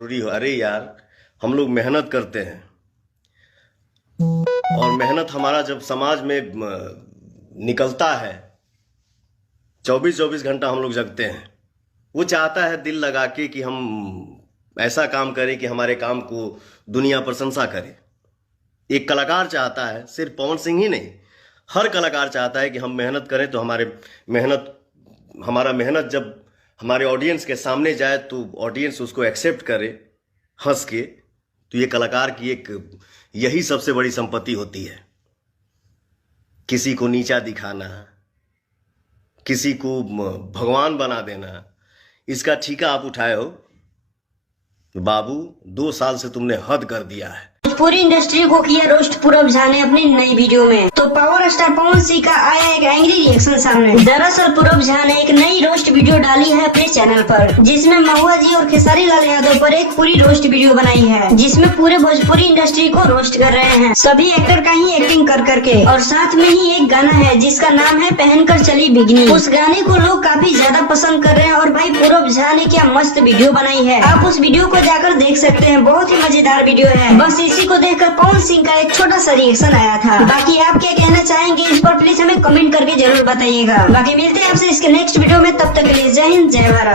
जरूरी हो। अरे यार, हम लोग मेहनत करते हैं और मेहनत हमारा जब समाज में निकलता है, 24-24 घंटा हम लोग जगते हैं। वो चाहता है दिल लगा के कि हम ऐसा काम करें कि हमारे काम को दुनिया प्रशंसा करे। एक कलाकार चाहता है, सिर्फ पवन सिंह ही नहीं, हर कलाकार चाहता है कि हम मेहनत करें तो हमारा मेहनत जब हमारे ऑडियंस के सामने जाए तो ऑडियंस उसको एक्सेप्ट करे हंस के। तो ये कलाकार की यही सबसे बड़ी संपत्ति होती है। किसी को नीचा दिखाना, किसी को भगवान बना देना, इसका ठेका आप उठाए हो बाबू। 2 साल से तुमने हद कर दिया है। पूरी इंडस्ट्री को किया रोस्ट पूरब झा ने अपनी नई वीडियो में। तो पावर स्टार पवन सिंह का आया एक एंग्री रिएक्शन सामने। दरअसल पूरब झा ने एक नई रोस्ट वीडियो डाली है अपने चैनल पर, जिसमें महुआ जी और खेसारी लाल यादव पर एक पूरी रोस्ट वीडियो बनाई है, जिसमें पूरे भोजपुरी इंडस्ट्री को रोस्ट कर रहे हैं, सभी एक्टर का ही एक्टिंग कर करके। और साथ में ही एक गाना है जिसका नाम है पहनकर चली बिगनी। उस गाने को लोग काफी ज्यादा पसंद कर रहे हैं। और भाई पूरब झा ने क्या मस्त वीडियो बनाई है, आप उस वीडियो को जाकर देख सकते हैं। बहुत ही मजेदार वीडियो है। बस इसी को देखकर पवन सिंह का एक छोटा सा रिएक्शन आया था। बाकी आप क्या कहना चाहेंगे इस पर प्लीज हमें कमेंट करके जरूर बताइएगा। बाकी मिलते हैं आपसे इसके नेक्स्ट वीडियो में, तब तक के लिए जय हिंद जय भारत।